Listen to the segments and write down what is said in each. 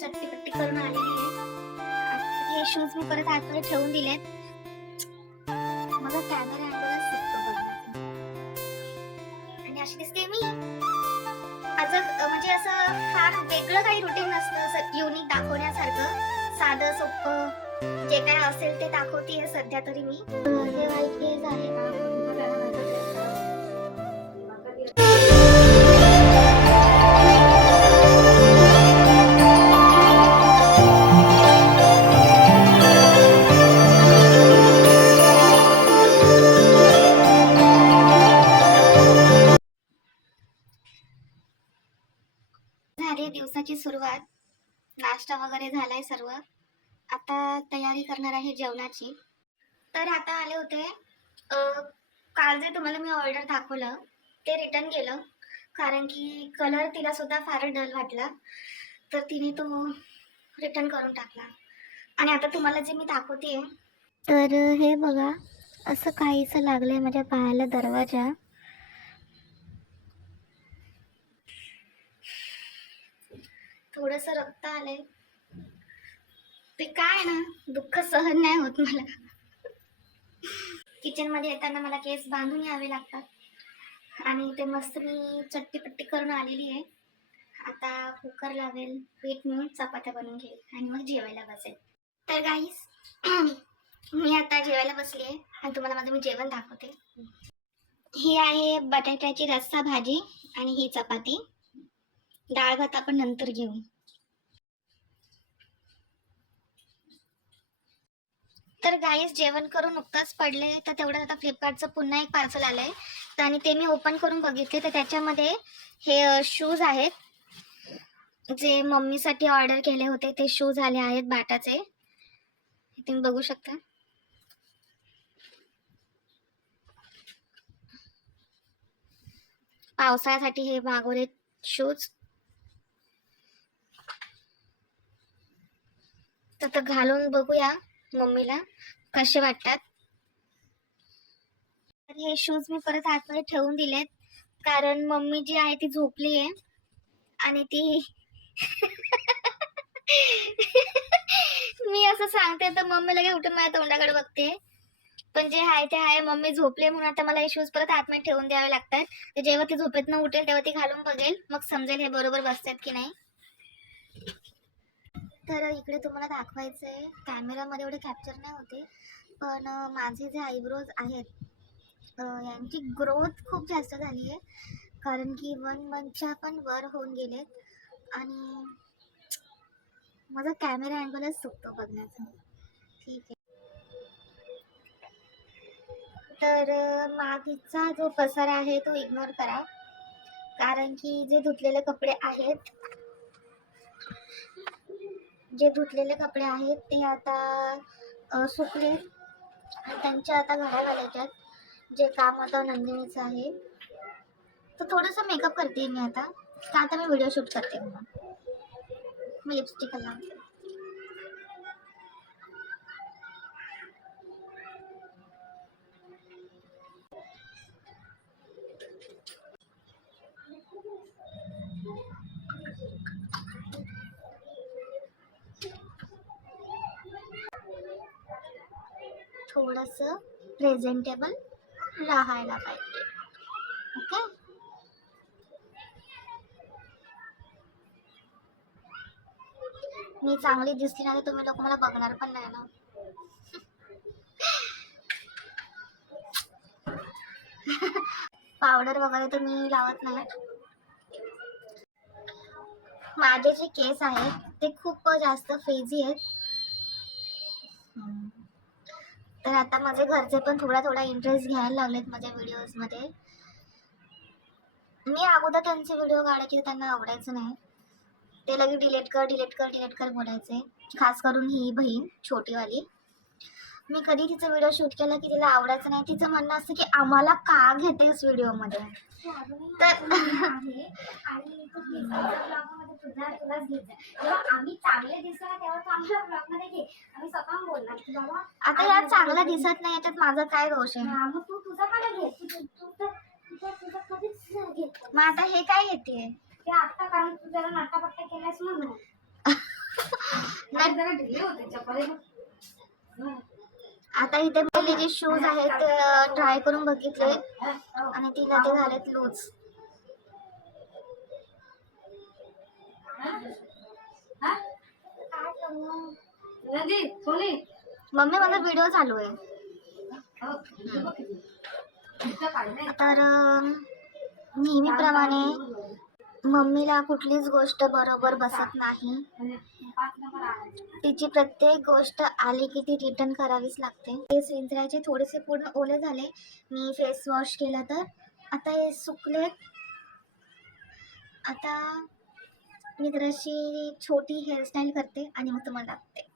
चट्टीपट्टी करून आलेली आहे. हे शूज मी परत आतमध्ये ठेवून दिलेत. माझा कॅमेरा अँगलच चुकतो बघण्याचा. आणि अशी दिसते मी. माझं म्हणजे असं फार वेगळं काही रुटीन नसतं, असं युनिक दाखवण्यासारखं. साधं सोपं जे काय असेल ते दाखवतेय सध्या तरी मी. हे व्हाईट केस आहे ना. झाली दिवसाची सुरुवात. नाश्ता वगैरे झालाय सर्व. आता तयारी करणार आहे जेवणाची. तर आता आले होते, काल जे तुम्हाला मी ऑर्डर दाखवलं ते रिटर्न गेलं, कारण की कलर तिला सुद्धा फार डल वाटला, तर तिने तो रिटर्न करून टाकला. आणि आता तुम्हाला जे मी दाखवते, तर हे बघा, असं काहीसं लागलंय माझ्या पायाला दरवाजा. थोडंसं रक्त आलंय. ते काय ना, दुःख सहन नाही होत मला. किचन मध्ये येताना मला केस बांधून यावे लागतात आणि ते मस्त मी चट्टीपट्टी करून आलेली आहे. आता कुकर लावेल, पीठ मळून चपात्या बनवून घेईल आणि मग जेवायला बसेल. तर गाईस, मी आता जेवायला बसली आहे आणि तुम्हाला माझं मी जेवण दाखवते. ही आहे बटाट्याची रस्सा भाजी आणि ही चपाती. डाळ भात आपण नंतर घेऊ. तर गाईस, जेवण करून नुकताच पडले, तर तेवढं आता फ्लिपकार्टचं पुन्हा एक पार्सल आलंय, आणि ते मी ओपन करून बघितले, तर त्याच्यामध्ये हे शूज आहेत जे मम्मीसाठी ऑर्डर केले होते. ते शूज आले आहेत बाटाचे, तुम्ही बघू शकता. पावसाळ्यासाठी हे मागवले शूज. तर घालून बघूया मम्मीला कसे वाटतात. तर हे शूज मी परत आतमध्ये ठेवून दिलेत, कारण मम्मी जी आहे ती झोपली आहे आणि ती मी असं सांगते तर मम्मी लगे उठून माझ्या तोंडाकडे बघते. पण जे आहे ते आहे, मम्मी झोपले म्हणून आता मला हे शूज परत आतमध्ये ठेवून द्यावे लागतात. तर जेव्हा ती झोपेतनं उठेल तेव्हा ती घालून बघेल, मग समजेल हे बरोबर बसतात की नाही. तर इकडे तुम्हाला दाखवायचंय, कॅमेरामध्ये एवढे कॅप्चर नाही होते, पण माझे जे आयब्रोज आहेत यांची ग्रोथ खूप जास्त झाली आहे, कारण की 1 मंथच्या पण वर होऊन गेलेत आणि माझा कॅमेरा अँगलच चुकतो बघण्याचा. ठीक आहे. तर मागचा जो पसारा आहे तो इग्नोर करा, कारण की जे धुतलेले कपडे आहेत ते आता सुकले आणि त्यांच्या आता घड्या घालायच्यात. जे काम आता नंदिनीचं आहे, तर थोडंसं मेकअप करते मी आता, का आता मी व्हिडिओ शूट करते म्हणून. मी लिपस्टिक लावते. थोडंसं प्रेझेंटेबल राहायला पाहिजे. ओके. मी चांगली दिसली नाही तर तुम्ही लोक मला बघणार पण नाही ना. पावडर वगैरे तर मी लावत नाही. माझे जे केस आहेत ते खूप जास्त फ्रीझी आहेत. तर आता माझे घरचे पण थोडा इंटरेस्ट घ्यायला लागलेत माझ्या व्हिडिओज मध्ये. मी अगोदर त्यांचे व्हिडिओ काढायचे, त्यांना आवडायचं नाही, ते लगे डिलीट कर बोलायचे. खास करून ही बहीण छोटीवाली, मी कधी तिचा व्हिडिओ शूट केला की तिला आवडायचं नाही. तिचं म्हणणं असतं की आम्हाला का घेतेस व्हिडिओ मध्ये. तर आता यार चांगलं दिसत नाही, याच्यात माझा काय दोष आहे. मग आता हे काय घेते, ते आता कारण तू जरा नाटापट्टा केलास म्हणून. नाही जरा ढिले होते चप्पल. आता इथे पहिले जे शूज आहेत ते ट्राय करून बघितले आणि तिला ते झालेत लूज. मम्मी माझा व्हिडिओ चालू आहे. तर नेहमीप्रमाणे मम्मीला कुठलीच गोष्ट बरोबर बसत नाही. तिची प्रत्येक गोष्ट आली की ती रिटर्न करावीच लागते. केस विंचरायचे थोडेसे पूर्ण ओले झाले, मी फेस वॉश केला तर आता हे सुकले. आता मी जराशी छोटी हेअरस्टाईल करते आणि मग तुम्हाला दाखवते.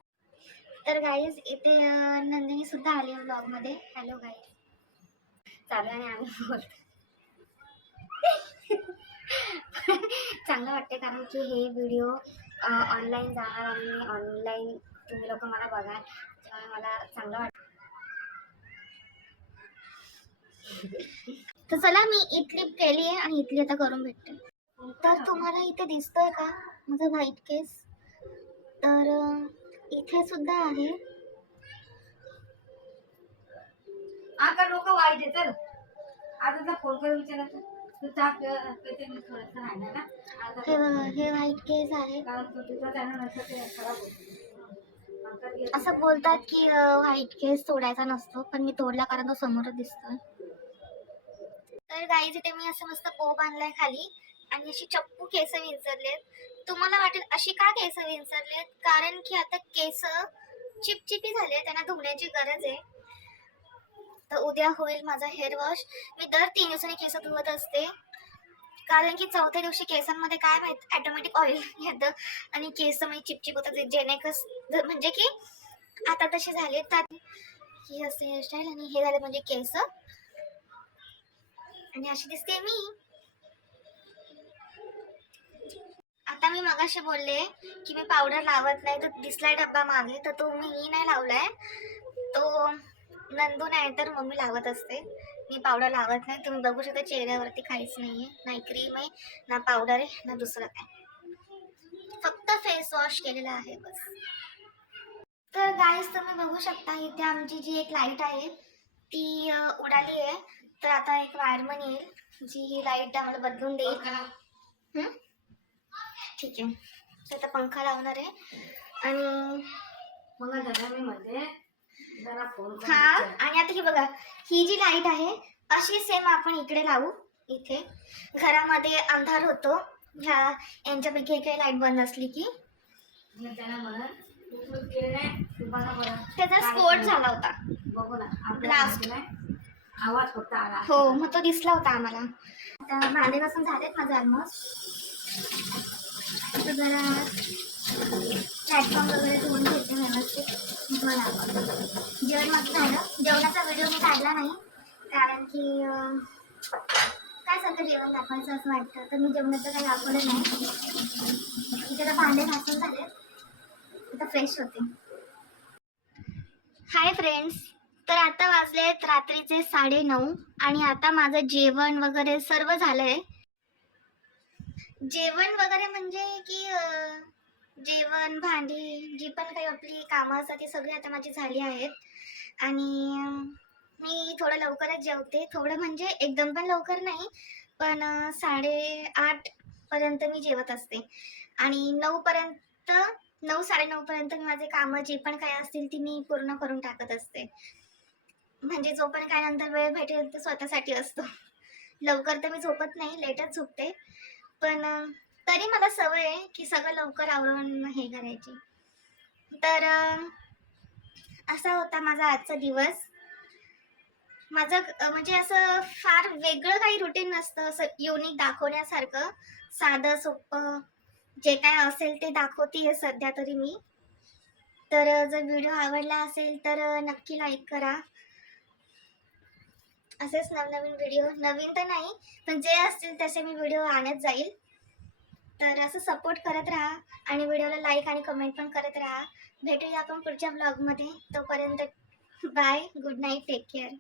तर गाईज इथे नंदिनी सुद्धा आली ब्लॉगमध्ये. हॅलो गाईज चालू आणि आम्ही बोलतो. चांगलं वाटते कारण की हे व्हिडिओ ऑनलाईन जाणार आणि ऑनलाईन तुम्ही लोक मला बघाल, त्यामुळे मला चांगलं वाटतं. तर चला मी इथली केली आहे आणि इथली आता करून भेटते. तर तुम्हाला इथे दिसतोय का माझा व्हाईट केस? तर इथे सुद्धा आहे. आता डोकं वाईट आहे. तर आता फोन करून विचारायचं तू चहा पेते मी थोडंसं राहिलं ना. हे बघा हे व्हाईट केस आहे. कारण तुझं त्यानं नंतर ते खराब होतं. असं बोलतात की व्हाईट केस तोडायचा नसतो, पण मी तोडला कारण तो समोरच दिसतोय. तर गाईज इथे मी असं मस्त कोप आणलाय खाली आणि अशी चप्पू केस विंचरलेत. तुम्हाला वाटेल अशी का केस विंचरलेत? कारण की आता केस चिपचिपी झाले, त्यांना धुण्याची गरज आहे. तर उद्या होईल माझा हेअर वॉश. मी दर 3 दिवसांनी केस धुवत असते कारण की चौथ्या दिवशी केसांमध्ये काय माहित ऑटोमॅटिक ऑइल येतं आणि केस म्हणजे चिपचिप होतात. जेणेकस म्हणजे की आता तशी झाले. तर ही असते हेअरस्टाईल आणि हे झाले म्हणजे केस आणि अशी दिसते मी. आता मी मगाशी बोलले की मी पावडर लावत नाही, तर दिसलाय डब्बा मागे, तर तो मी नाही लावलाय, तो नंदू नाही तर मम्मी लावत असते. मी पावडर लावत नाही. तुम्ही बघू शकता चेहऱ्यावरती काहीच नाहीये, नाही क्रीम आहे ना पावडर आहे ना दुसरं काय, फक्त फेस वॉश केलेला आहे बस. तर गाईस तुम्ही बघू शकता इथे आमची जी एक लाईट आहे ती उडाली आहे. तर आता एक वायरमन येईल जी ही लाईट आम्हाला बदलून देईल. ठीक आहे. तर आता पंखा लावणार आहे आणि मला जरा मी मध्ये जरा फोन हा. आणि आता ही बघा ही जी लाईट आहे अशी सेम आपण इकडे लावू. इथे घरामध्ये अंधार होतो ह्या यांच्यापैकी एक लाईट बंद असली की. त्याचा स्फोट झाला होता बघू ना लास्ट आवाज फक्त आला. हो मग तो दिसला होता आम्हाला. आता भांडे घासून झालेत माझं ऑलमोस्ट. आता जरा प्लॅटफॉर्म वगैरे धुवून घेते व्यवस्थित. मला जेवण माझं झालं. जेवणाचा व्हिडिओ मी काढला नाही कारण की काय सारखं जेवण दाखवायचं असं वाटतं, तर मी जेवणाचं काही दाखवलं नाही. इथे तर भांडे घासून झाले, आता फ्रेश होते. हाय फ्रेंड्स, तर आता वाजलेत रात्रीचे 9:30 आणि आता माझं जेवण वगैरे सर्व झालंय. जेवण वगैरे म्हणजे की जेवण भांडी जी पण काही आपली कामं असतात ती सगळी आता माझी झाली आहेत. आणि मी थोडं लवकरच जेवते. थोडं म्हणजे एकदम पण लवकर नाही, पण 8:30 पर्यंत मी जेवत असते आणि 9 साडेनऊ पर्यंत मी माझे कामं जी पण काही असतील ती मी पूर्ण करून टाकत असते. म्हणजे जो पण काय नंतर वेळ भेटेल तो स्वतःसाठी असतो. लवकर तर मी झोपत नाही, लेटच झोपते, पण तरी मला सवय आहे की सगळं लवकर आवरून हे करायची. तर असा होता माझा आजचा दिवस. माझं म्हणजे असं फार वेगळं काही रुटीन नसतं, असं युनिक दाखवण्यासारखं. साधं सोपं जे काय असेल ते दाखवते सध्या तरी मी. तर जर व्हिडिओ आवडला असेल तर नक्की लाईक करा. असेच नवनवीन व्हिडिओ, नवीन तर नाही पण जे असतील तसे मी व्हिडिओ आणत जाईल. तर असं सपोर्ट करत राहा आणि व्हिडिओला लाईक आणि कमेंट पण करत राहा. भेटूया आपण पुढच्या व्लॉगमध्ये. तोपर्यंत bye, good night, take care.